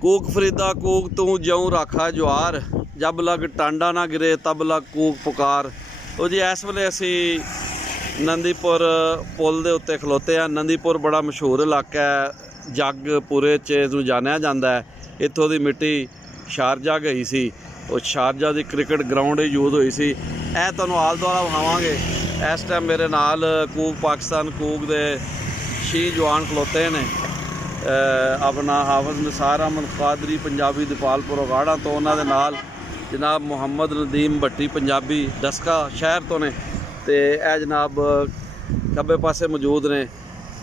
कूक फरीदा कूक तू ज्यों राखा ज्वार, जब लग टांडा ना गिरे तब लग कूक पुकार। तो जी इस वेले असी नंदीपुर पुल के उत्ते खलोते हैं। नंदीपुर बड़ा मशहूर इलाका है, जग पूरे च जानिया जाता है। इत्थों की मिट्टी शारजा गई सी, और शारजा की क्रिकेट ग्राउंड यूज हुई सी। यह तुहानूं आल दुआला विखावांगे। इस टाइम मेरे नाल कूक पाकिस्तान कूक दे 6 जवान खलोते ने। अपना हाफिज निसार अहमद कादरी पंजाबी दीपालपुर उगाड़ा तो उन्होंने नाल जनाब मुहम्मद नदीम भट्टी पंजाबी डस्का शहर तो ने। तो यह जनाब खब्बे पासे मौजूद ने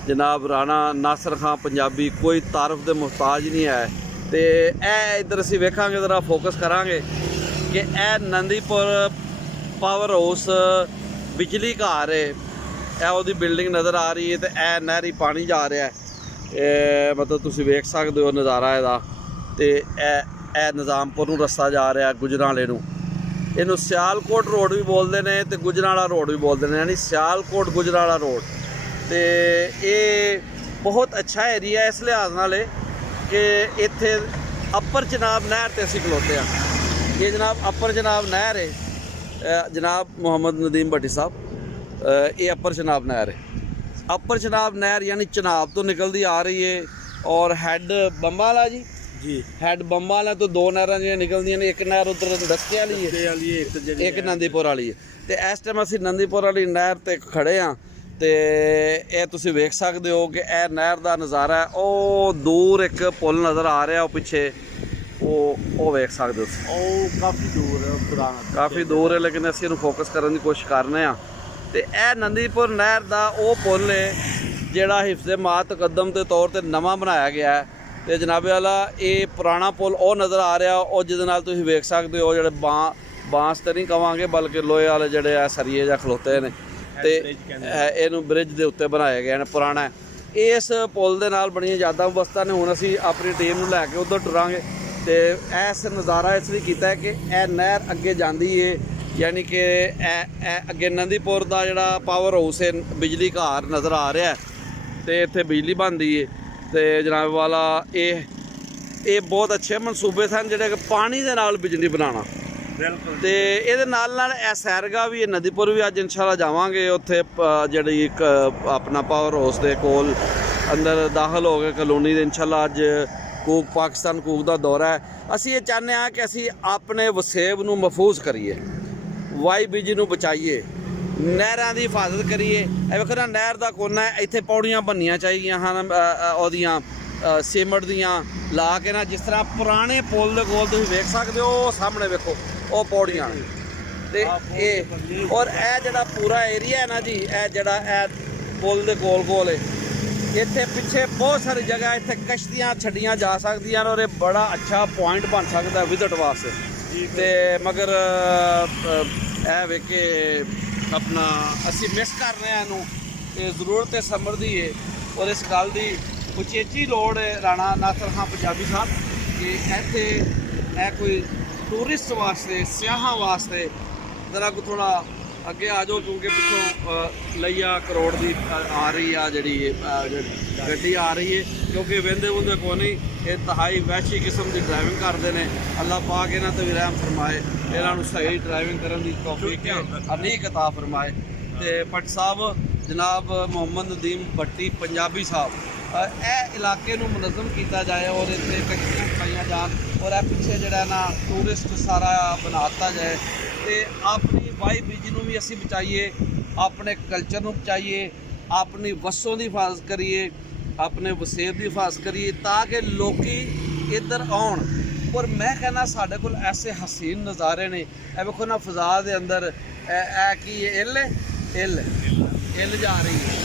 जनाब राणा नासिर खां पंजाबी, कोई तारफ के मुहताज नहीं है। तो यह इधर असी वेखांगे, ज़रा फोकस करांगे कि यह नंदीपुर पावर हाउस बिजली घर है। यह वो बिल्डिंग नज़र आ रही है, तो यह नहरी पानी जा रहा है। मतलब तुम वेख सकते हो नज़ारा ਇਹਦਾ। तो यह निज़ामपुर ਨੂੰ रस्ता जा रहा गुजरांवाले ਨੂੰ। ਇਹਨੂੰ सियालकोट रोड भी बोलते हैं तो गुजरांवाला रोड भी बोलते हैं, यानी सियालकोट गुजरांवाला रोड। तो ये बहुत अच्छा एरिया है इस लिहाज नाल कि इत्थे अपर चनाब नहर ते असीं खलोते हैं। ये जनाब अपर चनाब नहर है, जनाब मुहम्मद नदीम भट्टी साहब, ये अपर चनाब नहर है। अपर चनाब नहर यानी चनाब तो निकलती आ रही है, और हैड बंबा वाला जी हैड बंबा वाला तो 2 नहरां जो निकलदियां ने। एक नहर उधर दस्ते वाली है, एक नंदीपुर वाली है। तो इस टाइम असीं नंदीपुर वाली नहर ते खड़े हाँ। तो यह तुसीं वेख सकते हो कि यह नहर का नज़ारा है। वो दूर एक पुल नज़र आ रहा, पिछे वो वेख सकते हो। काफ़ी दूर है, पुराना काफ़ी दूर है, लेकिन असीं इहनूं फोकस करने की कोशिश करने हैं। तो यह नंदीपुर नहर का वो पुल है जिहड़ा हिफ्ज़े मा तकदम के तौर पर नवा बनाया गया है। तो जनाबे वाला ये पुराना पुल वो नज़र आ रहा, और जिहदे नाल तुसीं वेख सकते हो जिहड़े बांस तो नहीं कहांगे बल्कि लोहे वाले जिहड़े सरिये जा खलोते हैं। तो इहनूं ब्रिज के उत्ते बनाया गया है, पुराना है। इस पुल दे नाल बड़ियां यादां वस्तां ने। हुण असीं अपनी टीम नूं लैके उधर टुरांगे। तो इस नज़ारा इसलिए कीता है कि यह नहर अगे जाती है, यानी कि अगे नंदीपुर का जिहड़ा पावर हाउस है बिजली घर नज़र आ रहा है। तो इत्थे बिजली बनती है। तो जनाब वाला ये बहुत अच्छे मनसूबे सन जिहड़े कि पानी दे नाल बिजली बनाना। बिल्कुल। तो ये नाल सैरगाह भी नंदीपुर भी अज इंशाल्लाह जावांगे। उत्थे जिहड़ी एक अपना पावर हाउस के कोल अंदर दाखिल हो गए कलोनी दे। इंशाल्लाह अज कूक पाकिस्तान कूक का दौरा है। असी ये चाहते हैं कि असी अपने वसेब नूं महफूज करिए, वाई बीजी नूं बचाइए, नहरां दी हिफाजत करिए। वेखो ना नहर का कोना है, इत्थे पौड़ियां बननियां चाहिए हैं ओहदियां सीमेंट दियां ला के ना, जिस तरह पुराने पुल दे कोल तुसीं वेख सकते हो। सामने वेखो वो पौड़ियां ने। ते और यह जिहड़ा पूरा एरिया है ना जी, यह जिहड़ा पुल दे कोल कोल है, इत्थे पिछे बहुत सारी जगह इत्थे कश्तियाँ छड्डियां जा सकदियां ने, और ये बड़ा अच्छा पॉइंट बन सकता है विजिट वास्ते। तो मगर वे कि अपना असी मिस कर रहे हैं इनू। ये जरूरत समझदी है, और इस गल की उचेची लोड़ है राणा नासिर खां पंजाबी साहब कि इत्थे कोई टूरिस्ट वास्ते सियाहां वास्ते ज़रा को थोड़ा अगे आ जाओ, क्योंकि पिछों लैया करोड़ की आ रही है जी गड्डी आ रही है। क्योंकि वेंदे वुंदे को नहीं, इंतहाई वैशी किस्म की ड्राइविंग करते हैं। अल्लाह पाक इन्हां ते भी रहम फरमाए, इन्हां नूं सही ड्राइविंग करने की तौफीक अनीक अता फरमाए। तो भट्ट साहब जनाब मुहम्मद नदीम भट्टी पंजाबी साहब, यह इलाके नूं मुनज़म किया जाए और इत्थे कश्तियां खड़ाइयां जान, और यह पिछे जिहड़ा ना टूरिस्ट सारा बनाता जाए। तो अपनी वाई बीजी नूं भी असीं बचाइए, अपने कल्चर नूं बचाइए, अपनी वसों की हिफाजत करिए, अपने वसेब की हिफाजत करिए, ताकि लोग इधर आउण। और मैं कहना साढ़े कोल ऐसे हसीन नज़ारे ने। वेखो ना फिजा के अंदर कि इल जा रही है,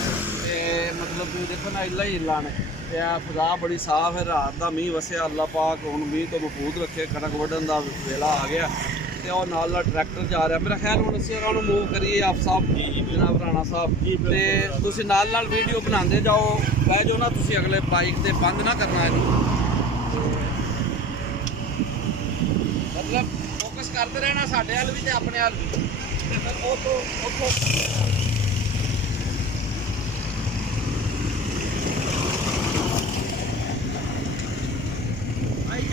मतलब तुम देखो ना इला ही इला ने। फिजा बड़ी साफ है, रात का मीह वसया, अल्लाह पाक हुण मीह तो महफूज रखे। कणक वड्ढण का वेला आ गया, तो और नाल ट्रैक्टर जा रहा। मेरा ख्याल हुण असीं उन्हां नूं मूव करिए। आप साहब जनाब राणा साहब, तो तुसीं नाल वीडियो बनाते जाओ, बह जाओ ना तुसीं अगले बाइक ते बंद ना करना इहनूं, मतलब फोकस करते रहना साडे हल भी ते अपने हल भी।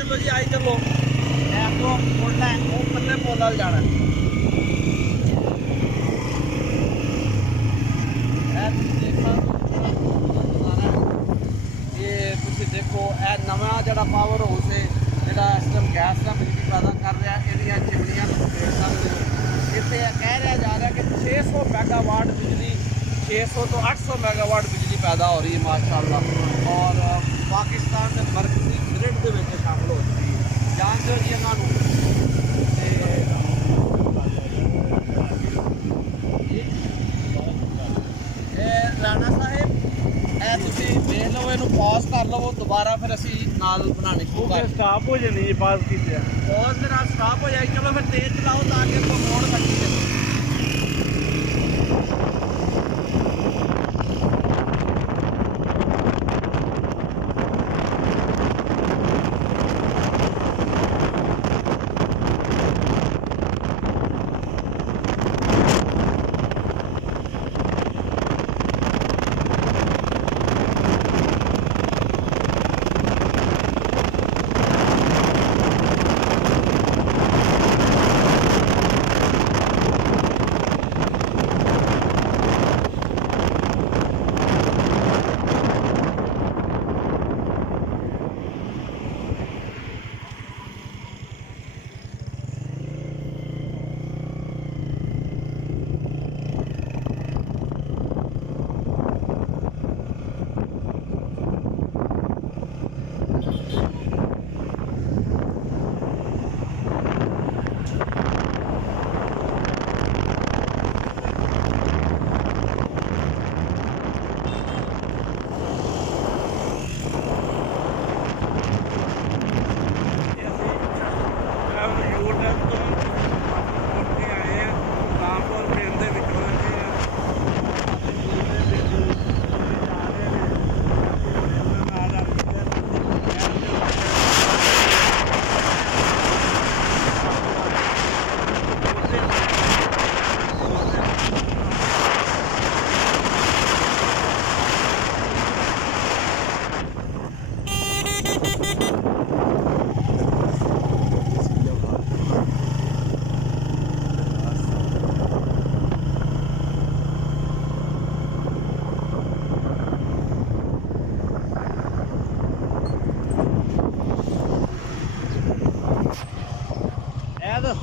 ਚੱਲੋ ਜੀ, ਆਈ ਚੱਲੋ। ਇਹ ਤੋਂ ਮੁੜਨਾ ਹੈ, ਉਹ ਪੱਲੇ ਪੁੱਲ ਵੱਲ ਜਾਣਾ। ਇਹ ਤੁਸੀਂ ਦੇਖੋ, ਇਹ ਤੁਸੀਂ ਦੇਖੋ, ਇਹ ਨਵਾਂ ਜਿਹੜਾ ਪਾਵਰ ਹਾਊਸ ਹੈ ਜਿਹੜਾ ਇਸ ਟਾਈਮ ਗੈਸ ਦਾ ਬਿਜਲੀ ਪੈਦਾ ਕਰ ਰਿਹਾ, ਇਹਦੀਆਂ ਚਿਮਨੀਆਂ ਤੁਸੀਂ ਦੇਖ ਸਕਦੇ ਹੋ। ਇੱਥੇ ਇਹ ਕਹਿ ਰਿਹਾ ਜਾ ਰਿਹਾ ਕਿ 600 ਮੈਗਾਵਾਟ ਬਿਜਲੀ, 600 ਤੋਂ 800 ਮੈਗਾਵਾਟ ਬਿਜਲੀ ਪੈਦਾ ਹੋ ਰਹੀ ਹੈ ਮਾਸ਼ਾਅੱਲਾ। ਔਰ ਪਾਕਿਸਤਾਨ ਦੇ ਮਰਕਜ਼ੀ ਗ੍ਰਿਡ ਦੇ ਵਿੱਚ ਸ਼ਾਮਲ ਹੋ ਚੁੱਕੀ ਹੈ। ਜਾਣਦੇ ਹੋ ਜੀ ਇਹਨਾਂ ਨੂੰ। ਇਹ ਰਾਣਾ ਸਾਹਿਬ, ਇਹ ਤੁਸੀਂ ਵੇਖ ਲਓ, ਇਹਨੂੰ ਪੌਜ਼ ਕਰ ਲਵੋ, ਦੁਬਾਰਾ ਫਿਰ ਅਸੀਂ ਨਾਲ ਬਣਾਉਣੇ ਸ਼ੁਰੂ ਕਰ। ਸਟਾਪ ਹੋ ਜਾਣੀ ਜੀ ਪਾਸ ਕੀਤੇ। ਪੌਜ਼ ਦੇ ਨਾਲ ਸਟਾਪ ਹੋ ਜਾਏਗੀ। ਚਲੋ ਫਿਰ ਤੇਜ਼ ਚਲਾਓ ਤਾਂ ਕਿ ਆਪਾਂ ਮੋੜ ਸਕੀਏ।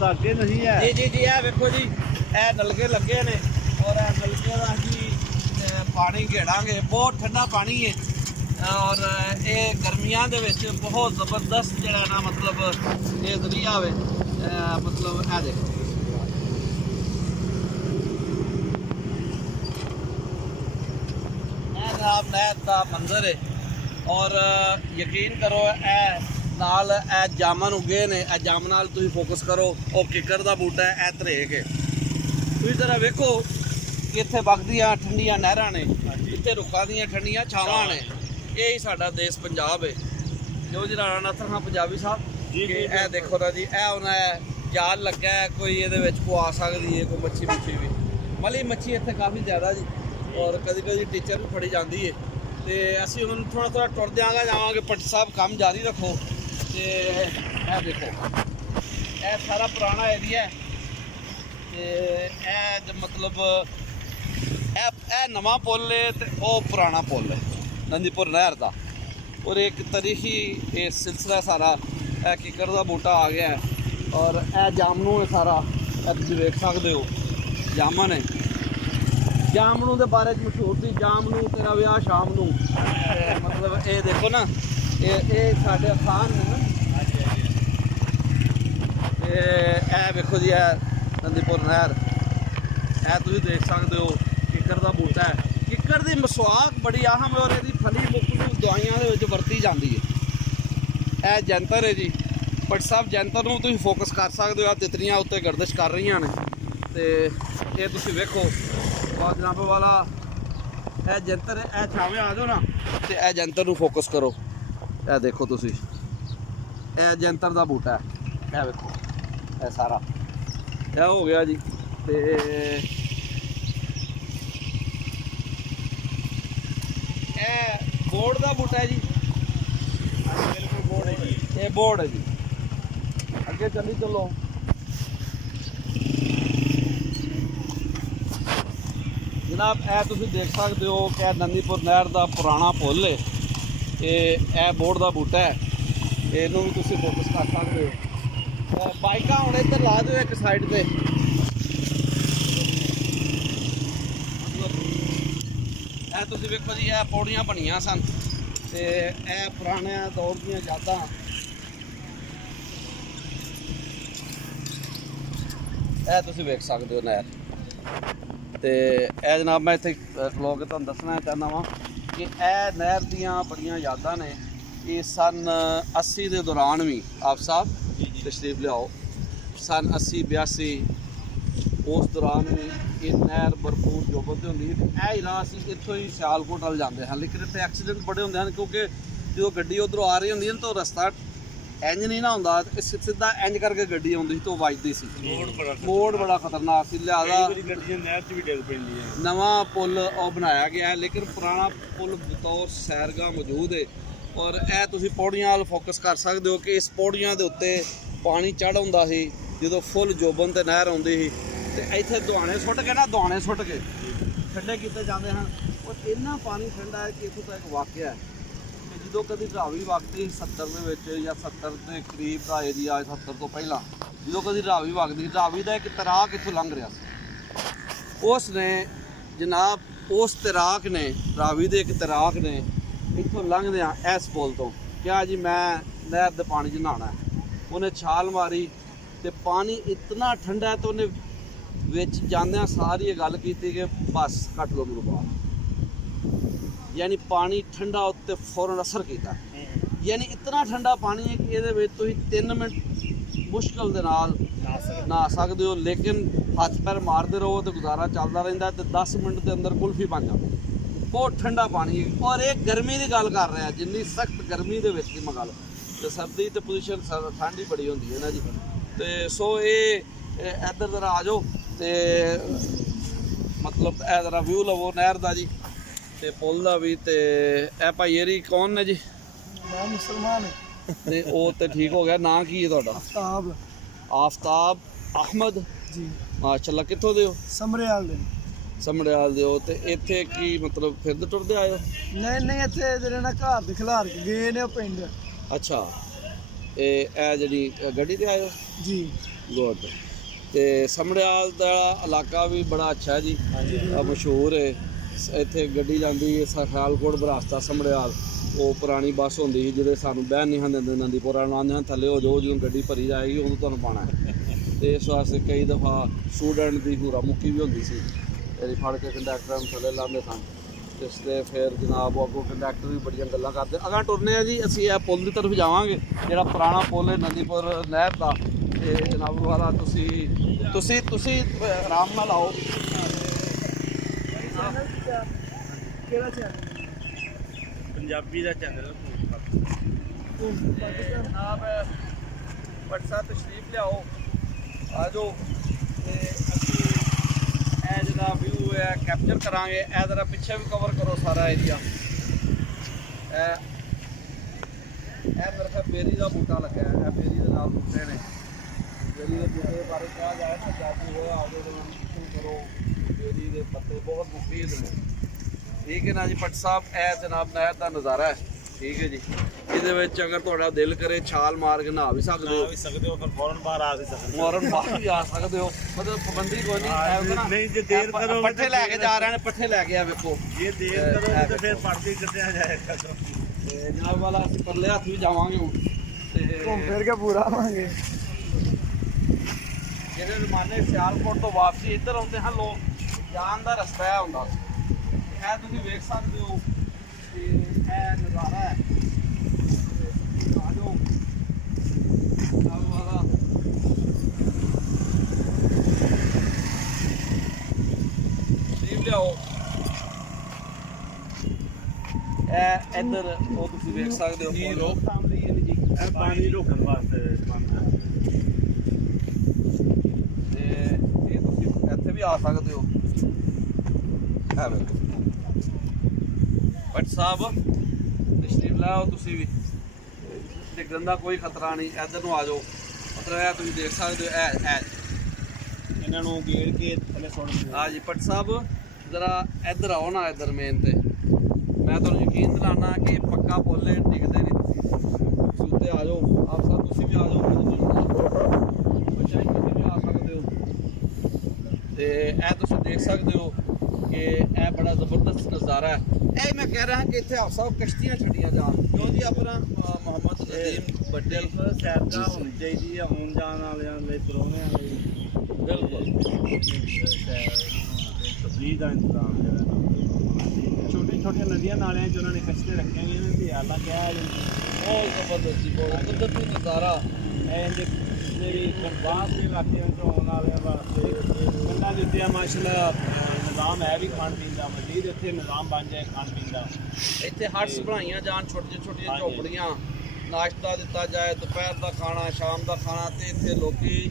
ਅੱਗੇ ਨਹੀਂ ਹੈ ਜੀ ਜੀ ਜੀ। ਇਹ ਵੇਖੋ ਜੀ, ਇਹ ਨਲਕੇ ਲੱਗੇ ਨੇ ਔਰ ਇਹ ਨਲਕੇ ਦਾ ਅਸੀਂ ਪਾਣੀ ਘੇੜਾਂਗੇ। ਬਹੁਤ ਠੰਡਾ ਪਾਣੀ ਹੈ ਔਰ ਇਹ ਗਰਮੀਆਂ ਦੇ ਵਿੱਚ ਬਹੁਤ ਜ਼ਬਰਦਸਤ ਜਿਹੜਾ ਨਾ ਮਤਲਬ ਇਹ ਜ਼ਰੀਆ ਵੇ। ਮਤਲਬ ਇਹ ਦੇਖੋ, ਇਹ ਜਨਾਬ ਨਹਿਰ ਦਾ ਮੰਜ਼ਰ ਹੈ। ਔਰ ਯਕੀਨ ਕਰੋ, ਇਹ ਨਾਲ ਇਹ ਜਾਮਨ ਉੱਗੇ ਨੇ। ਇਹ ਜਾਮਨ ਨਾਲ ਤੁਸੀਂ ਫੋਕਸ ਕਰੋ। ਉਹ ਕਿੱਕਰ ਦਾ ਬੂਟਾ ਹੈ, ਇਹ ਧਰੇਕ ਹੈ। ਤੁਸੀਂ ਜ਼ਰਾ ਵੇਖੋ ਕਿ ਇੱਥੇ ਵਗਦੀਆਂ ਠੰਡੀਆਂ ਨਹਿਰਾਂ ਨੇ, ਇੱਥੇ ਰੁੱਖਾਂ ਦੀਆਂ ਠੰਡੀਆਂ ਛਾਵਾਂ ਨੇ। ਇਹ ਹੀ ਸਾਡਾ ਦੇਸ਼ ਪੰਜਾਬ ਹੈ। ਜੋ ਜੀ ਰਾਣਾ ਨਾਥਰ ਖਾਨ ਪੰਜਾਬੀ ਸਾਹਿਬ ਕਿ ਇਹ ਦੇਖੋ ਨਾ ਜੀ, ਇਹ ਉਹਨਾਂ ਜਾਲ ਲੱਗਾ ਹੈ, ਕੋਈ ਇਹਦੇ ਵਿੱਚ ਕੋ ਆ ਸਕਦੀ ਹੈ, ਕੋਈ ਮੱਛੀ ਮੁੱਛੀ ਵੀ। ਮਲੀ ਮੱਛੀ ਇੱਥੇ ਕਾਫੀ ਜ਼ਿਆਦਾ ਜੀ, ਔਰ ਕਦੀ ਕਦੀ ਟੀਚਰ ਵੀ ਫੜੀ ਜਾਂਦੀ ਹੈ। ਤੇ ਅਸੀਂ ਉਹਨਾਂ ਨੂੰ ਥੋੜਾ ਥੋੜਾ ਟੁਰ ਜਾਵਾਂਗੇ। ਭੱਟ ਸਾਹਿਬ ਕੰਮ ਜਾਰੀ ਰੱਖੋ। ਤੇ ਇਹ ਦੇਖੋ, ਇਹ ਸਾਰਾ ਪੁਰਾਣਾ ਏਰੀਆ ਹੈ। ਤੇ ਇਹ ਮਤਲਬ ਇਹ ਨਵਾਂ ਪੁੱਲ ਹੈ ਤੇ ਉਹ ਪੁਰਾਣਾ ਪੁੱਲ ਹੈ ਨੰਦੀਪੁਰ ਨਹਿਰ ਦਾ। ਔਰ ਇੱਕ ਤਾਰੀਖੀ ਇਹ ਸਿਲਸਿਲਾ ਸਾਰਾ। ਇਹ ਕਿੱਕਰ ਦਾ ਬੂਟਾ ਆ ਗਿਆ ਹੈ ਔਰ ਇਹ ਜਾਮਨੂ ਹੈ ਸਾਰਾ। ਇਹ ਤੁਸੀਂ ਵੇਖ ਸਕਦੇ ਹੋ, ਜਾਮਨ ਹੈ। ਜਾਮਨੂ ਦੇ ਬਾਰੇ 'ਚ ਮਸ਼ਹੂਰ ਸੀ, ਜਾਮਨੂ ਤੇਰਾ ਵਿਆਹ ਸ਼ਾਮ ਨੂੰ। ਮਤਲਬ ਇਹ ਦੇਖੋ ਨਾ, ਇਹ ਸਾਡੇ ਅਖਾਨ ਨੇ ਨਾ। ਤੇ ਇਹ ਵੇਖੋ ਜੀ, ਇਹ ਨੰਦੀਪੁਰ ਨਹਿਰ। ਇਹ ਤੁਸੀਂ ਦੇਖ ਸਕਦੇ ਹੋ, ਕਿੱਕਰ ਦਾ ਬੂਟਾ ਹੈ। ਕਿੱਕਰ ਦੀ ਮਸਵਾਕ ਬੜੀ ਅਹਿਮ ਹੈ ਔਰ ਇਹਦੀ ਫਲੀ ਮੁੱਖ ਦਵਾਈਆਂ ਦੇ ਵਿੱਚ ਵਰਤੀ ਜਾਂਦੀ ਹੈ। ਇਹ ਜੰਤਰ ਹੈ ਜੀ, ਭੱਟ ਸਾਹਿਬ ਜੰਤਰ ਨੂੰ ਤੁਸੀਂ ਫੋਕਸ ਕਰ ਸਕਦੇ ਹੋ। ਆ ਤਿਤਲੀਆਂ ਉੱਤੇ ਗਰਦਿਸ਼ ਕਰ ਰਹੀਆਂ ਨੇ ਤੇ ਇਹ ਤੁਸੀਂ ਵੇਖੋ। ਔਰ ਜਨਾਬ ਵਾਲਾ ਇਹ ਜੰਤਰ, ਇਹ ਛਾਵੇਂ ਆ ਜਾਓ ਨਾ ਤੇ ਇਹ ਜੰਤਰ ਨੂੰ ਫੋਕਸ ਕਰੋ। ਇਹ ਦੇਖੋ ਤੁਸੀਂ, ਇਹ ਜੰਤਰ ਦਾ ਬੂਟਾ ਹੈ। ਇਹ ਵੇਖੋ, ਇਹ ਸਾਰਾ ਇਹ ਹੋ ਗਿਆ ਜੀ। ਤੇ ਇਹ ਬੋਰਡ ਦਾ ਬੂਟਾ ਹੈ ਜੀ। ਬਿਲਕੁਲ ਬੋਰਡ ਹੈ ਜੀ। ਇਹ ਬੋਰਡ ਹੈ ਜੀ। ਅੱਗੇ ਚੱਲੀ ਚੱਲੋ। ਜਨਾਬ ਇਹ ਤੁਸੀਂ ਦੇਖ ਸਕਦੇ ਹੋ ਕਿ ਨੰਦੀਪੁਰ ਨਹਿਰ ਦਾ ਪੁਰਾਣਾ ਪੁੱਲ ਹੈ। ਇਹ ਬੋਰਡ ਦਾ ਬੂਟਾ ਹੈ, ਇਹਨੂੰ ਵੀ ਤੁਸੀਂ ਫੋਕਸ ਕਰ ਸਕਦੇ ਹੋ। ਬਾਈਕਾਂ ਹੁਣ ਇੱਧਰ ਲਾ ਦਿਓ ਇੱਕ ਸਾਈਡ ਤੇ। ਇਹ ਤੁਸੀਂ ਵੇਖੋ ਜੀ, ਇਹ ਪੌੜੀਆਂ ਬਣੀਆਂ ਸਨ ਤੇ ਇਹ ਪੁਰਾਣੇ ਦੌਰ ਦੀਆਂ ਯਾਦਾਂ। ਇਹ ਤੁਸੀਂ ਵੇਖ ਸਕਦੇ ਹੋ ਨਹਿਰ। ਤੇ ਇਹ ਜਨਾਬ ਮੈਂ ਇੱਥੇ ਖਲੋ ਕੇ ਤੁਹਾਨੂੰ ਦੱਸਣਾ ਚਾਹੁੰਦਾ ਵਾਂ ਕਿ ਇਹ ਨਹਿਰ ਦੀਆਂ ਬੜੀਆਂ ਯਾਦਾਂ ਨੇ। ਇਹ ਸਨ 80 ਦੇ ਦੌਰਾਨ ਵੀ ਆਪ ਸਾਹਿਬ ਤਸ਼ਰੀਫ ਲਿਆਓ, ਸਨ 80-82 ਉਸ ਦੌਰਾਨ ਵੀ ਇਹ ਨਹਿਰ ਭਰਪੂਰ ਜੋਬਨ ਤੇ ਹੁੰਦੀ ਸੀ। ਇਹ ਰਾਹ ਅਸੀਂ ਇੱਥੋਂ ਹੀ ਸਿਆਲਕੋਟ ਵੱਲ ਜਾਂਦੇ ਹਾਂ, ਲੇਕਿਨ ਇੱਥੇ ਐਕਸੀਡੈਂਟ ਬੜੇ ਹੁੰਦੇ ਹਨ ਕਿਉਂਕਿ ਜਦੋਂ ਗੱਡੀ ਉੱਧਰੋਂ ਆ ਰਹੀ ਹੁੰਦੀ ਹੈ ਨਾ ਤਾਂ ਰਸਤਾ ਇੰਜ ਨਹੀਂ ਨਾ ਹੁੰਦਾ, ਸਿੱਧਾ ਇੰਜ ਕਰਕੇ ਗੱਡੀ ਆਉਂਦੀ ਸੀ ਤਾਂ ਵੱਜਦੀ ਸੀ। ਮੋੜ ਬੜਾ ਖਤਰਨਾਕ ਸੀ, ਲਿਆਦਾ ਗੱਡੀਆਂ ਨਹਿਰ 'ਚ ਵੀ ਡਿੱਗ ਪੈਂਦੀਆਂ। ਨਵਾਂ ਪੁੱਲ ਉਹ ਬਣਾਇਆ ਗਿਆ ਹੈ, ਲੇਕਿਨ ਪੁਰਾਣਾ ਪੁੱਲ ਬਤੌਰ ਸੈਰਗਾਹ ਮੌਜੂਦ ਹੈ। ਔਰ ਇਹ ਤੁਸੀਂ ਪੌੜੀਆਂ ਵੱਲ ਫੋਕਸ ਕਰ ਸਕਦੇ ਹੋ ਕਿ ਇਸ ਪੌੜੀਆਂ ਦੇ ਉੱਤੇ ਪਾਣੀ ਚੜ੍ਹ ਹੁੰਦਾ ਸੀ ਜਦੋਂ ਫੁੱਲ ਜੋਬਨ ਤੇ ਨਹਿਰ ਆਉਂਦੀ ਸੀ। ਤੇ ਇੱਥੇ ਦੁਆਣੇ ਸੁੱਟ ਕੇ ਠੰਡੇ ਕੀਤੇ ਜਾਂਦੇ ਹਨ। ਔਰ ਇੰਨਾ ਪਾਣੀ ਠੰਡਾ ਹੈ ਕਿ ਇੱਥੋਂ ਤਾਂ ਇੱਕ ਵਾਕਿਆ ਹੈ ਕਿ ਜਦੋਂ ਕਦੀ ਰਾਵੀ ਵਗਦੀ 70 ਦੇ ਵਿੱਚ ਜਾਂ 70 ਦੇ ਕਰੀਬ ਦਾ ਏਰੀਆ, 70 ਤੋਂ ਪਹਿਲਾਂ ਜਦੋਂ ਕਦੀ ਰਾਵੀ ਵਗਦੀ, ਰਾਵੀ ਦਾ ਇੱਕ ਤੈਰਾਕ ਇੱਥੋਂ ਲੰਘ ਰਿਹਾ ਸੀ। ਉਸ ਨੇ ਜਨਾਬ ਉਸ ਤੈਰਾਕ ਨੇ, ਰਾਵੀ ਦੇ ਇੱਕ ਤੈਰਾਕ ਨੇ ਇੱਥੋਂ ਲੰਘਦਿਆਂ ਇਸ ਪੁੱਲ ਤੋਂ ਕਿਹਾ ਜੀ ਮੈਂ ਨਹਿਰ ਦੇ ਪਾਣੀ 'ਚ ਨਹਾਉਣਾ ਹੈ। ਉਹਨੇ ਛਾਲ ਮਾਰੀ ਤੇ ਪਾਣੀ ਇਤਨਾ ਠੰਡਾ ਹੈ ਤੇ ਉਹਨੇ ਵਿੱਚ ਜਾਂਦਿਆਂ ਸਾਰੀ ਇਹ ਗੱਲ ਕੀਤੀ ਕਿ ਬਸ ਕੱਟ ਲਓ ਮੈਨੂੰ ਬਾਹਰ। ਯਾਨੀ ਪਾਣੀ ਠੰਡਾ ਉੱਤੇ ਫੌਰਨ ਅਸਰ ਕੀਤਾ। ਯਾਨੀ ਇਤਨਾ ਠੰਡਾ ਪਾਣੀ ਹੈ ਕਿ ਇਹਦੇ ਵਿੱਚ ਤੁਸੀਂ 3 ਮਿੰਟ ਮੁਸ਼ਕਲ ਦੇ ਨਾਲ ਨਹਾ ਸਕਦੇ ਹੋ, ਲੇਕਿਨ ਹੱਥ ਪੈਰ ਮਾਰਦੇ ਰਹੋ ਤੇ ਗੁਜ਼ਾਰਾ ਚੱਲਦਾ ਰਹਿੰਦਾ ਤੇ 10 ਮਿੰਟ ਦੇ ਅੰਦਰ ਕੁਲਫੀ ਬਣ ਜਾਂਦੀ। ਬਹੁਤ ਠੰਡਾ ਪਾਣੀ ਹੈ। ਔਰ ਇਹ ਗਰਮੀ ਦੀ ਗੱਲ ਕਰ ਰਿਹਾ, ਜਿੰਨੀ ਸਖਤ ਗਰਮੀ ਦੇ ਵਿੱਚ ਦੀ ਮੈਂ ਗੱਲ, ਤੇ ਸਰਦੀ ਤੇ ਪੋਜੀਸ਼ਨ ਠੰਡ ਹੀ ਬੜੀ ਹੁੰਦੀ ਹੈ ਨਾ ਜੀ। ਤੇ ਸੋ ਇਹ ਇੱਧਰ ਜ਼ਰਾ ਆ ਜਾਓ ਤੇ ਮਤਲਬ ਇਹ ਜ਼ਰਾ ਵਿਊ ਲਵੋ ਨਹਿਰ ਦਾ ਜੀ ਤੇ ਪੁੱਲ ਦਾ ਵੀ। ਤੇ ਇਹ ਭਾਈ ਏਰੀ ਕੌਣ ਨੇ ਜੀ? ਮੈਂ ਮੁਸਲਮਾਨ ਹਾਂ। ਤੇ ਉਹ ਤੇ ਠੀਕ ਹੋ ਗਿਆ। ਨਾਂ ਕੀ ਹੈ ਤੁਹਾਡਾ? ਆਫਤਾਬ। ਆਫਤਾਬ ਅਹਿਮਦ ਜੀ। ਮਾਸ਼ਾਅੱਲਾ। ਕਿੱਥੋਂ ਦੇ ਹੋ? ਸਮਰਿਆਲ ਦੇ। ਸਮੜਿਆਲ ਦੇ ਹੋ। ਤੇ ਇੱਥੇ ਕੀ ਮਤਲਬ ਫਿਰਦੇ ਟੁਰਦੇ ਆਏ ਹੋ? ਨਹੀਂ ਇੱਥੇ ਜਿਹੜੇ ਨਾ ਘਰ ਦੇ ਖਿਲਾਰ ਕੇ ਗਏ ਨੇ ਉਹ ਪਿੰਡ। ਅੱਛਾ, ਇਹ ਜਿਹੜੀ ਗੱਡੀ ਤੇ ਆਏ ਹੋ? ਜੀ। ਗੁੱਡ। ਤੇ ਸਮੜਿਆਲ ਦਾ ਇਲਾਕਾ ਵੀ ਬੜਾ ਅੱਛਾ ਜੀ, ਮਸ਼ਹੂਰ ਹੈ। ਇੱਥੇ ਗੱਡੀ ਜਾਂਦੀ ਹੈ ਸਿਆਲਕੋਟ ਬਰਾਸਤਾ ਸਮੜਿਆਲ। ਉਹ ਪੁਰਾਣੀ ਬੱਸ ਹੁੰਦੀ ਸੀ ਜਿਹੜੇ ਸਾਨੂੰ ਬਹਿਣ ਨਹੀਂ ਦਿੰਦੇ ਨੰਦੀਪੁਰ ਵਾਲ, ਆਉਂਦੇ ਹਨ ਥੱਲੇ ਹੋ ਜਾਓ, ਜਦੋਂ ਗੱਡੀ ਭਰੀ ਜਾਏਗੀ ਉਦੋਂ ਤੁਹਾਨੂੰ ਪਾਉਣਾ ਹੈ। ਤੇ ਇਸ ਵਾਸਤੇ ਕਈ ਦਫਾ ਸਟੂਡੈਂਟ ਦੀ ਹੂਰਾ ਮੁੱਕੀ ਵੀ ਹੁੰਦੀ ਸੀ, ਇਹਦੀ ਫੜ ਕੇ ਕੰਡਕਟਰ ਨੂੰ ਥੱਲੇ ਲਾਉਂਦੇ ਸਨ। ਇਸ ਲਈ ਫਿਰ ਜਨਾਬ ਅੱਗੋਂ ਕੰਡਕਟਰ ਵੀ ਬੜੀਆਂ ਗੱਲਾਂ ਕਰਦੇ। ਅਗਾਂਹ ਟੁਰਨੇ ਆ ਜੀ ਅਸੀਂ ਇਹ ਪੁੱਲ ਦੀ ਤਰਫ ਜਾਵਾਂਗੇ, ਜਿਹੜਾ ਪੁਰਾਣਾ ਪੁੱਲ ਹੈ ਨੰਦੀਪੁਰ ਨਹਿਰ ਦਾ। ਤੇ ਜਨਾਬ ਵਾਲਾ ਤੁਸੀਂ ਆਰਾਮ ਨਾਲ ਆਓ। ਕਿਹੜਾ ਚੈਨਲ? ਪੰਜਾਬੀ ਦਾ ਚੈਨਲ ਪਾਕਿਸਤਾਨ। WhatsApp ਤਸ਼ਰੀਫ ਲਿਆਓ, ਆ ਜਾਓ ਤੇ ਅਸੀਂ ਇਹ ਜਿਹੜਾ ਵਿਊ ਹੈ ਕੈਪਚਰ ਕਰਾਂਗੇ। ਇਹ ਜ਼ਰਾ ਪਿੱਛੇ ਵੀ ਕਵਰ ਕਰੋ ਸਾਰਾ ਏਰੀਆ। ਇਹ ਮੇਰੇ ਖਿਆਲ ਬੇਰੀ ਦਾ ਬੂਟਾ ਲੱਗਿਆ ਹੈ। ਇਹ ਬੇਰੀ ਦੇ ਨਾਲ ਬੂਟੇ ਨੇ। ਬੇਰੀ ਦੇ ਬੂਟੇ ਦੇ ਬਾਰੇ ਕਿਹਾ ਜਾਏ ਤਾਂ ਜਾਦੂ ਹੋਇਆ ਆਉਦੇ ਕਰੋ। ਬੇਰੀ ਦੇ ਪੱਤੇ ਬਹੁਤ ਮੁਫੀਦ ਨੇ। ਠੀਕ ਹੈ ਨਾ ਜੀ ਭੱਟ ਸਾਹਿਬ? ਇਹ ਜਨਾਬ ਨਹਿਰ ਦਾ ਨਜ਼ਾਰਾ ਹੈ। ਠੀਕ ਹੈ ਜੀ। ਇਹਦੇ ਵਿੱਚ ਅਗਰ ਤੁਹਾਡਾ ਦਿਲ ਕਰੇ ਛਾਲ ਮਾਰ ਕੇ ਨਹਾ ਵੀ ਸਕਦੇ ਹੋ, ਫਿਰ ਫੌਰਨ ਬਾਹਰ ਆ ਵੀ ਸਕਦੇ ਫੌਰਨ ਬਾਹਰ ਵੀ ਆ ਸਕਦੇ ਹੋ। ਮਤਲਬ ਪਾਬੰਦੀ ਕੋਈ ਨਹੀਂ। ਨਹੀਂ ਜੇ ਦੇਰ ਕਰੋਗੇ ਪੱਠੇ ਲੈ ਕੇ ਜਾ ਰਹੇ ਨੇ, ਪੱਠੇ ਲੈ ਕੇ ਆ ਵੇਖੋ। ਜੇ ਦੇਰ ਕਰੋਗੇ ਤਾਂ ਫਿਰ ਪੜਦੀ ਕੱਢਿਆ ਜਾਏਗਾ। ਤੇ ਜਨਾਬ ਵਾਲਾ ਅਸੀਂ ਪਰਲੇ ਹੱਥ ਵੀ ਜਾਵਾਂਗੇ ਹੁਣ ਤੇ ਘੁੰਮ ਫਿਰ ਕੇ ਪੂਰਾ ਆਵਾਂਗੇ। ਜਿਹੜੇ ਜ਼ਮਾਨੇ ਸਿਆਲਕੋਟ ਤੋਂ ਵਾਪਸੀ ਇੱਧਰ ਆਉਂਦੇ ਹਨ ਲੋਕ, ਜਾਣ ਦਾ ਰਸਤਾ ਇਹ ਹੁੰਦਾ ਸੀ। ਇਹ ਤੁਸੀਂ ਵੇਖ ਸਕਦੇ ਹੋ ਕਿ ਇਹ ਨਜ਼ਾਰਾ ਹੈ। ਆ ਜਾਓ ਜਨਾਬ ਵਾਲਾ। ਲਿਆਓ ਇਹ ਇੱਧਰ ਉਹ ਤੁਸੀਂ ਵੇਖ ਸਕਦੇ ਹੋ। ਕੀ ਰੋਕਥਾਮ ਲਈ ਹੈ ਜੀ? ਇਹ ਪਾਣੀ ਰੋਕਣ ਵਾਸਤੇ ਤੇ ਇਹ ਤੁਸੀਂ ਇੱਥੇ ਵੀ ਆ ਸਕਦੇ ਹੋ। ਇਹ ਵੇਖੋ ਭੱਟ ਸਾਹਿਬ ਤਸ਼ਰੀਫ ਲਾਓ ਤੁਸੀਂ ਵੀ। ਡਿੱਗਣ ਦਾ ਕੋਈ ਖਤਰਾ ਨਹੀਂ। ਇੱਧਰ ਨੂੰ ਆ ਜਾਓ, ਮਤਲਬ ਇਹ ਤੁਸੀਂ ਦੇਖ ਸਕਦੇ ਹੋ ਇਹ ਇਹਨਾਂ ਨੂੰ ਗੇੜ ਕੇ ਥੱਲੇ ਸੁੱਟ ਦਿੰਦੇ ਆ ਜੀ। ਭੱਟ ਸਾਹਿਬ ਜ਼ਰਾ ਇੱਧਰ ਆਓ ਨਾ, ਇੱਧਰ ਮੇਨ ਤੇ ਮੈਂ ਤੁਹਾਨੂੰ ਯਕੀਨ ਦਿਲਾਨਾ ਕਿ ਪੱਕਾ ਪੁੱਲ ਡਿੱਗਦੇ ਨਹੀਂ। ਤੁਸੀਂ ਉੱਤੇ ਆ ਜਾਓ, ਆਪ ਸਾਹਿਬ ਤੁਸੀਂ ਵੀ ਆ ਜਾਓ, ਬੱਚਾ ਹੀ ਤੁਸੀਂ ਵੀ ਆ ਸਕਦੇ ਹੋ। ਤੇ ਇਹ ਤੁਸੀਂ ਦੇਖ ਸਕਦੇ ਹੋ ਕਿ ਇਹ ਬੜਾ ਜ਼ਬਰਦਸਤ ਨਜ਼ਾਰਾ ਹੈ। ਇਹ ਮੈਂ ਕਹਿ ਰਿਹਾ ਕਿ ਇੱਥੇ ਆਪ ਸਾਹਿਬ ਕਸ਼ਤੀਆਂ ਛੱਡੀਆਂ ਜਾਣ, ਕਿਉਂ ਜੀ ਆਪਣਾ ਮੁਹੰਮਦ ਨਦੀਮ ਵੱਡੇ ਸੈਰਗਾ ਹੋਣੀ ਚਾਹੀਦੀ ਹੈ ਆਉਣ ਜਾਣ ਵਾਲਿਆਂ ਲਈ, ਪ੍ਰਾਹੁਣਿਆਂ ਲਈ। ਬਿਲਕੁਲ ਤਸਵੀਰ ਦਾ ਇੰਤਜ਼ਾਮ ਜਿਹੜਾ ਛੋਟੀਆਂ ਛੋਟੀਆਂ ਨਦੀਆਂ ਨਾਲਿਆਂ 'ਚ ਉਹਨਾਂ ਨੇ ਕਸ਼ਤੇ ਰੱਖੀਆਂ ਗਈਆਂ ਨੇ ਤੇ ਆਲਾ ਕਿਹਾ ਬਹੁਤ ਜ਼ਬਰਦਸਤੀ, ਬਹੁਤ ਕੁਦਰਤੀ ਨਜ਼ਾਰਾ। ਇਹਦੇ ਜਿਹੜੀ ਬਾਹਰ ਦੇ ਇਲਾਕਿਆਂ 'ਚੋਂ ਆਉਣ ਵਾਲਿਆਂ ਵਾਸਤੇ ਪਿੰਡਾਂ ਦੇ ਉੱਤੇ ਮਾਸ਼ਾਅੱਲਾ ਨਿਜ਼ਾਮ ਹੈ ਵੀ ਖਾਣ ਪੀਣ ਦਾ, ਮਜ਼ੀਦ ਇੱਥੇ ਨਿਜ਼ਾਮ ਬਣ ਜਾਏ ਖਾਣ ਪੀਣ ਦਾ। ਇੱਥੇ ਹਟਸ ਬਣਾਈਆਂ ਜਾਣ, ਛੋਟੀਆਂ ਛੋਟੀਆਂ ਹਾਂਜੀ। ਝੋਪੜੀਆਂ, ਨਾਸ਼ਤਾ ਦਿੱਤਾ ਜਾਏ, ਦੁਪਹਿਰ ਦਾ ਖਾਣਾ, ਸ਼ਾਮ ਦਾ ਖਾਣਾ, ਤੇ ਇੱਥੇ ਲੋਕੀ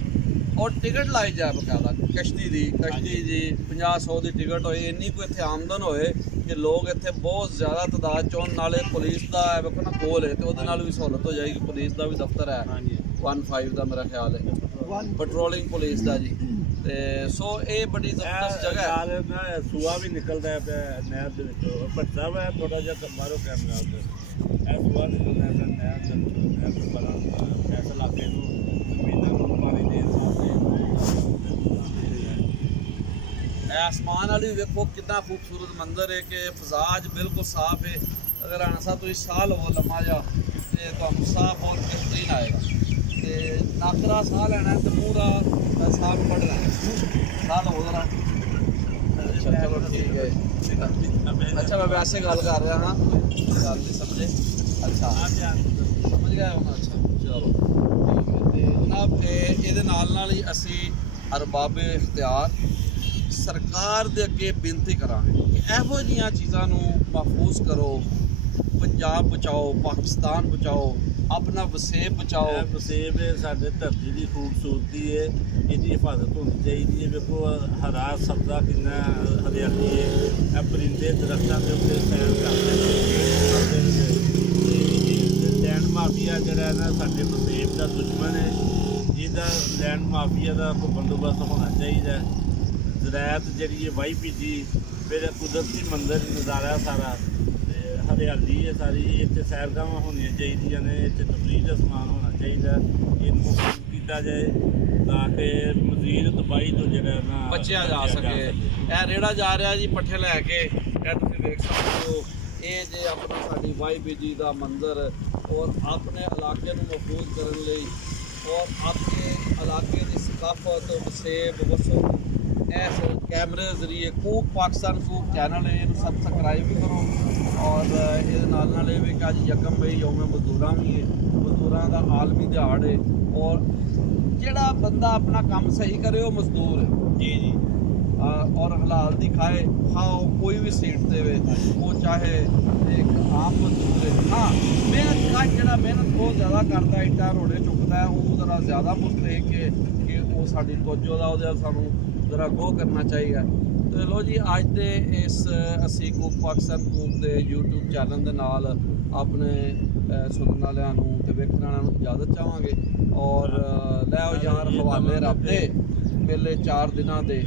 ਔਰ ਟਿਕਟ ਲਾਈ ਜਾਏ ਬਕਾਇਦਾ ਕਸ਼ਤੀ ਦੀ। ਕਸ਼ਤੀ ਜੀ 50-100 ਦੀ ਟਿਕਟ ਹੋਏ, ਇੰਨੀ ਕੋਈ ਇੱਥੇ ਆਮਦਨ ਹੋਏ ਕਿ ਲੋਕ ਇੱਥੇ ਬਹੁਤ ਜ਼ਿਆਦਾ ਤਾਦਾਦ 'ਚ ਹੋਣ। ਨਾਲੇ ਪੁਲਿਸ ਦਾ ਵੇਖੋ ਨਾ ਕੋਲ ਹੈ ਤੇ ਉਹਦੇ ਨਾਲ ਵੀ ਸਹੂਲਤ ਹੋ ਜਾਏਗੀ। ਪੁਲਿਸ ਦਾ ਵੀ ਦਫ਼ਤਰ ਹੈ ਹਾਂਜੀ 15 ਦਾ ਮੇਰਾ ਖਿਆਲ ਹੈ, ਪੈਟਰੋਲਿੰਗ ਪੁਲਿਸ ਦਾ ਜੀ। ਤੇ ਸੋ ਇਹ ਬੜੀ ਜ਼ਬਰਦਸਤ ਜਗ੍ਹਾ ਹੈ। ਨਾਲ ਨਾ ਸੂਆ ਵੀ ਨਿਕਲਦਾ ਪਿਆ ਨਹਿਰ ਦੇ ਵਿੱਚੋਂ। ਭੱਟਾ ਵਾ ਥੋੜਾ ਜਿਹਾ ਮਾਰੋ ਕੈਮਰਾ ਉੱਤੇ, ਇਹ ਸੂਆ ਨਿਕਲਦਾ ਪਿਆ ਨਹਿਰ ਦੇ ਵਿੱਚੋਂ। ਨਹਿਰ ਤੋਂ ਬੜਾ ਇਸ ਇਲਾਕੇ ਨੂੰ ਜ਼ਮੀਨਾਂ ਨੂੰ ਪਾਣੀ ਦੇਣ ਵਾਸਤੇ आसमान वाली देखो कितना खूबसूरत मंजर है कि फिजा आज बिल्कुल साफ है। अगर राणा साहब तो इस साल हो लम्हा जा तो हम साफ और बेहतरीन आएगा। तो नाकरा साह लेना है तो पूरा साफ पढ़ना है, साल हो जरा। अच्छा चलो ठीक है। अच्छा मैं वैसे गल कर रहा हाँ, गल नहीं समझे। अच्छा समझ गए होना। अच्छा चलो ठीक है। तो जनाब ये नाल ही असी अरबाब इख्तियार सरकार ਦੇ ਅੱਗੇ ਬੇਨਤੀ ਕਰਾਂਗੇ ਕਿ ਇਹੋ ਜਿਹੀਆਂ ਚੀਜ਼ਾਂ ਨੂੰ ਮਹਿਫੂਜ਼ ਕਰੋ। ਪੰਜਾਬ ਬਚਾਓ, ਪਾਕਿਸਤਾਨ ਬਚਾਓ, ਆਪਣਾ ਵਸੇਬ ਬਚਾਓ। ਵਸੇਬ ਸਾਡੇ ਧਰਤੀ ਦੀ ਖੂਬਸੂਰਤੀ ਹੈ, ਇਹਦੀ ਹਿਫਾਜ਼ਤ ਹੋਣੀ ਚਾਹੀਦੀ ਹੈ। ਵੇਖੋ ਹਰਾ ਸਬਜ਼ਾ ਕਿੰਨਾ ਹਰਿਆਲੀ ਹੈ, ਇਹ ਪਰਿੰਦੇ ਦਰਖਤਾਂ ਦੇ ਉੱਤੇ ਸੈਰ ਕਰਦੇ ਨੇ। ਲੈਂਡ ਮਾਫੀਆ ਜਿਹੜਾ ਨਾ ਸਾਡੇ ਵਸੇਬ ਦਾ ਦੁਸ਼ਮਣ ਹੈ, ਜਿਹਦਾ ਲੈਂਡ ਮਾਫੀਆ ਦਾ ਕੋਈ ਬੰਦੋਬਸਤ ਹੋਣਾ ਚਾਹੀਦਾ। ਜ਼ਰਾਇਤ ਜਿਹੜੀ ਹੈ ਵਾਈ ਪੀਜੀ, ਫਿਰ ਕੁਦਰਤੀ ਮੰਜ਼ਰ ਨਜ਼ਾਰਾ ਸਾਰਾ, ਤੇ ਹਰਿਆਲੀ ਹੈ ਸਾਰੀ। ਇੱਥੇ ਸੈਰਗਾਹਾਂ ਹੋਣੀਆਂ ਚਾਹੀਦੀਆਂ ਨੇ, ਇੱਥੇ ਤਫਰੀਹ ਦਾ ਸਮਾਨ ਹੋਣਾ ਚਾਹੀਦਾ। ਇਹਨੂੰ ਕੀਤਾ ਜਾਏ ਤਾਂ ਕਿ ਮਜ਼ੀਦ ਤਬਾਹੀ ਤੋਂ ਜਿਹੜਾ ਨਾ ਬਚਿਆ ਜਾ ਸਕੇ। ਇਹ ਰੇੜਾ ਜਾ ਰਿਹਾ ਜੀ ਪੱਠੇ ਲੈ ਕੇ, ਇਹ ਤੁਸੀਂ ਵੇਖ ਸਕਦੇ ਹੋ। ਇਹ ਜੇ ਆਪਣਾ ਸਾਡੀ ਵਾਈ ਪੀਜੀ ਦਾ ਮੰਜ਼ਰ ਔਰ ਆਪਣੇ ਇਲਾਕੇ ਨੂੰ ਮਹਿਫੂਜ਼ ਕਰਨ ਲਈ ਔਰ ਆਪਣੇ ਇਲਾਕੇ ਦੀ ਸਕਾਫਤ ਵਸੇਬ ਵਸੋ ਇਸ ਕੈਮਰੇ ਦੇ ਜ਼ਰੀਏ ਕੂਕ ਪਾਕਿਸਤਾਨ ਕੂਕ ਚੈਨਲ ਹੈ, ਇਹਨੂੰ ਸਬਸਕ੍ਰਾਈਬ ਵੀ ਕਰੋ। ਔਰ ਇਹਦੇ ਨਾਲ ਇਹ ਵੀ ਕਿ ਅੱਜ 1 ਮਈ ਯੌਮ ਮਜ਼ਦੂਰਾਂ ਵੀ ਹੈ, ਮਜ਼ਦੂਰਾਂ ਦਾ ਆਲਮੀ ਦਿਹਾੜ ਹੈ। ਔਰ ਜਿਹੜਾ ਬੰਦਾ ਆਪਣਾ ਕੰਮ ਸਹੀ ਕਰੇ ਉਹ ਮਜ਼ਦੂਰ ਹੈ ਜੀ ਜੀ। ਔਰ ਹਲਾਲ ਦੀ ਖਾਏ, ਖਾਓ, ਕੋਈ ਵੀ ਸੀਟ ਦੇਵੇ, ਉਹ ਚਾਹੇ ਇੱਕ ਆਮ ਮਜ਼ਦੂਰ ਹੈ। ਹਾਂ ਮਿਹਨਤ ਕਰ, ਜਿਹੜਾ ਮਿਹਨਤ ਬਹੁਤ ਜ਼ਿਆਦਾ ਕਰਦਾ, ਇੱਟਾਂ ਰੋੜੇ ਚੁੱਕਦਾ ਹੈ, ਉਹ ਜ਼ਰਾ ਜ਼ਿਆਦਾ ਮੁਸਤਹਿਕ ਹੈ ਕਿ ਉਹ ਸਾਡੀ ਤੋਜੋ ਦਾ ਉਹਦੇ ਸਾਨੂੰ ਜ਼ਰਾ ਗੋ ਕਰਨਾ ਚਾਹੀਦਾ। ਤੇ ਲੋ ਜੀ ਅੱਜ ਦੇ ਇਸ ਅਸੀਂ ਕੂਕ ਪਾਕਿਸਤਾਨ ਕੂਕ ਦੇ YouTube ਚੈਨਲ ਦੇ ਨਾਲ ਆਪਣੇ ਸੁਣਨ ਵਾਲਿਆਂ ਨੂੰ ਤੇ ਵੇਖਣ ਵਾਲਿਆਂ ਨੂੰ ਇਜਾਜ਼ਤ ਚਾਹਾਂਗੇ। ਔਰ ਲੈ ਆਓ ਯਾਰ ਹਵਾਲੇ ਰੱਬ ਦੇ ਪਹਿਲੇ 4 ਦਿਨਾਂ ਦੇ,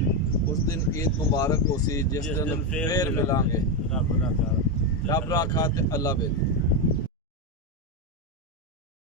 ਉਸ ਦਿਨ ਈਦ ਮੁਬਾਰਕ ਹੋ ਸੀ ਜਿਸ ਦਿਨ ਫੇਰ ਮਿਲਾਂਗੇ। ਰੱਬ ਰਾਖਾ ਰੱਬ ਰਾਖਾ ਤੇ ਅੱਲਾ ਬੇ।